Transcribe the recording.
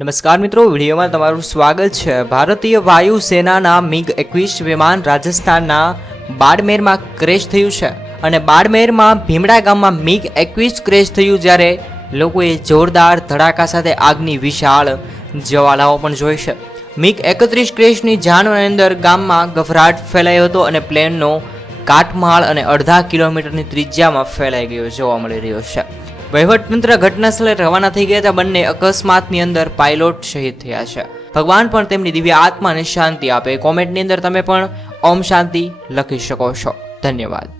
નમસ્કાર મિત્રો, વિડીયોમાં તમારું સ્વાગત છે। ભારતીય વાયુસેનાના MiG-21 વિમાન રાજસ્થાનના બાડમેરમાં ક્રેશ થયું છે અને બાડમેરમાં ભીમડા ગામમાં MiG-21 ક્રેશ થયું, જ્યારે લોકોએ જોરદાર ધડાકા સાથે આગની વિશાળ જ્વાળાઓ પણ જોઈ છે। MiG-31 ક્રેશની જાણની અંદર ગામમાં ગભરાટ ફેલાયો હતો અને પ્લેનનો કાટમાળ અને અડધા કિલોમીટરની ત્રિજ્યામાં ફેલાઈ ગયો જોવા મળી રહ્યો છે। વહીવટતંત્ર ઘટનાસ્થળે રવાના થઈ ગયા હતા। બંને અકસ્માતની અંદર પાયલોટ શહીદ થયા છે। ભગવાન પણ તેમની દિવ્ય આત્માને શાંતિ આપે। કોમેન્ટની અંદર તમે પણ ઓમ શાંતિ લખી શકો છો। ધન્યવાદ।